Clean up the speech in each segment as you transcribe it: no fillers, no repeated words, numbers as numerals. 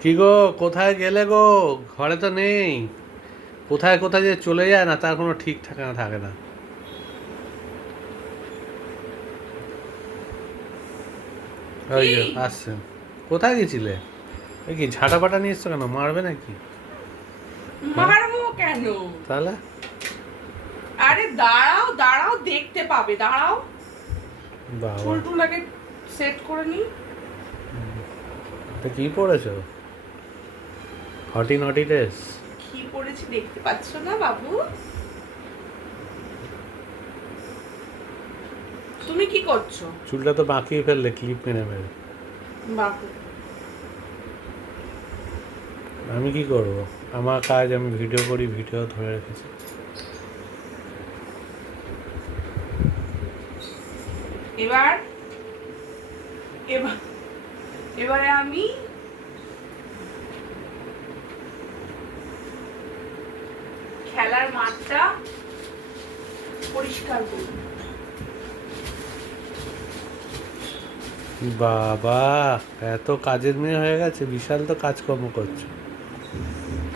কি গো, কোথায় গেলে গো? ঘরে তো নেই। কোথায় কোথায় যে চলে যায় না, তার কোনো ঠিক ঠিকানা থাকে না। ওই কি যে আসছে। কোথায় গেছিলে? এই কি ঝাঁটা পাটা নিয়ে এসছো কেন? মারবে নাকি? হ্যাঁ, মারবো কেন? তাহলে আরে দাঁড়াও দাঁড়াও, দেখতে পাবে, দাঁড়াও। বাবা, চুল টুল আগে সেট করে নি। এটা কি পড়েছো? হটি নটি ড্রেস? কি পরেছি দেখতে পাচ্ছ না বাবু? তুমি কি করছো? চুলটা তো বাঁকিয়ে ফেললে ক্লিপ মেরে মেরে। বাবু, আমি কি করবো? আমার কাজ, আমি ভিডিও করি, ভিডিও ধরে রেখেছি। এবার এবার এবারে আমি খেলার মাঠটা পরিষ্কার করব। বাবা, এত কাজের মেয়ে হয়ে গেছে, বিশাল তো কাজকর্ম করছো।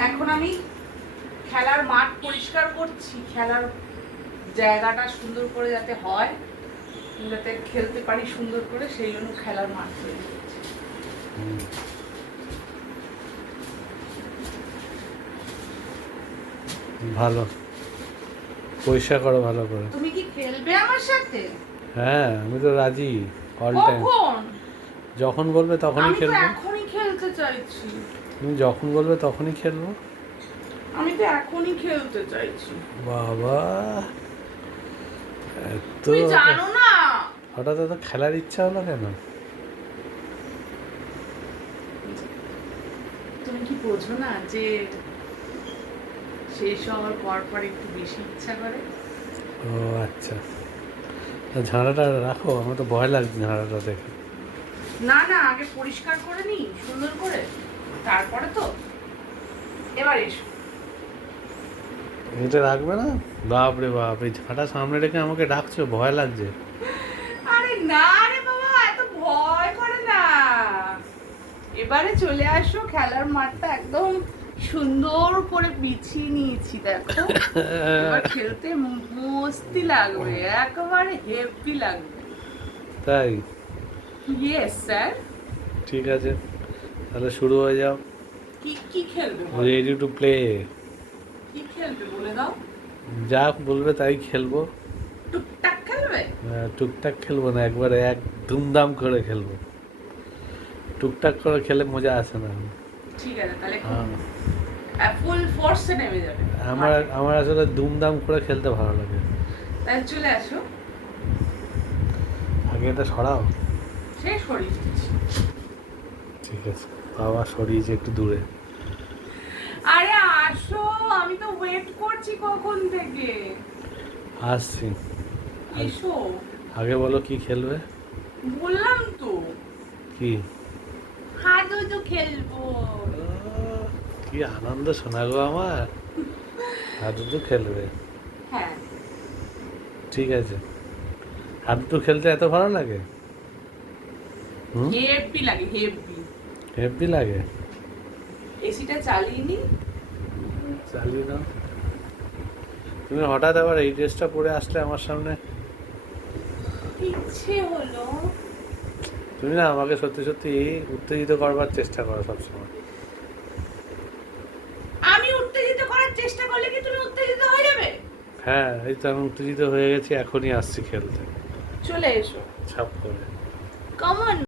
এখন আমি খেলার মাঠ পরিষ্কার করছি, খেলার জায়গাটা সুন্দর করে যাতে হয়, যাতে খেলতে পারি সুন্দর করে, সেই জন্য খেলার মাঠ তৈরি করছি। ভালো, পরিষ্কার করো ভালো করে। তুমি কি খেলবে আমার সাথে? হ্যাঁ, আমি তো রাজি। All time. কখন? যখন বলবে তখনই আমি তো খেলবো। এখনই খেলতে চাইছি। তুমি যখন বলবে তখনই খেলবো। আমি তো এখনই খেলতে চাইছি। বাবা, এত তুমি জানো না, হঠাৎ এত খেলার ইচ্ছা হলো কেন? তুমি কি বোঝো না যে শেষ হওয়ার পর পর একটু বেশি ইচ্ছা করে? ও আচ্ছা, তা ঝাঁড়াটা রাখো, আমার তো ভয় লাগছে ঝাঁড়াটা দেখে। না না, আগে পরিষ্কার করে নি সুন্দর করে, তারপরে তো। এবার এসো। এটা রাখবে না? বাপ রে বাপ, এই ঝাঁটা সামনে রেখে আমাকে ডাকছো, ভয় লাগছে। আরে না রে বাবা, এত ভয় করে না। এবারে চলে আসো, খেলার মাঠটা একদম সুন্দর করে বিছিয়ে নিয়েছি, দেখো। এবার খেলতে মস্তি লাগবে, একেবারে হেভি লাগবে। তাই? Yes sir. ঠিক আছে, তাহলে শুরু হয়ে যাও। কি কি খেলবে বলো? Ready to play. কি খেলবে বলে দাও। যা বলবে তাই খেলবো। টুকটাক খেলবে? টুকটাক খেলবো না, একবারে এক ধুমধাম করে খেলবো। টুকটাক করে খেলে মজা আসে না। ঠিক আছে, তাহলে আহ, ফুল ফোর্সে নেমে যাবে। আমার আমার আসলে দুমদাম করে খেলতে ভালো লাগে। তাহলে চলে আসো। আগে এটা সরাও। সে সরিয়ে দিচ্ছি। ঠিক আছে, বাবা সরিয়েছে একটু দূরে। আরে আসো, আমি তো ওয়েট করছি কখন থেকে। আসছি। এসো। আগে বলো কি খেলবে? বললাম তো কি? হাডুডু খেলবো। কি আনন্দ শোনা গো আমার। হাডুডু খেলবে? হ্যাঁ। ঠিক আছে, হাডুডু খেলতে এত ভালো লাগে? হুম, হেভি লাগে, হেভি। হেব্বি লাগে। এসিটা চালিয়ে নি। চালিয়ে দাও। তুমি হঠাৎ আবার এই ড্রেসটা পরে আসলে আমার সামনে। ইচ্ছে হলো। তুমি না আমাকে সত্যি সত্যি উত্তেজিত করবার চেষ্টা করো সবসময়। আমি উত্তেজিত করার চেষ্টা করলে কি তুমি উত্তেজিত হয়ে যাবে? হ্যাঁ, এই তো আমি উত্তেজিত হয়ে গেছি, এখনই আসছি খেলতে। চলে এসো। ছাপ করে। কমন।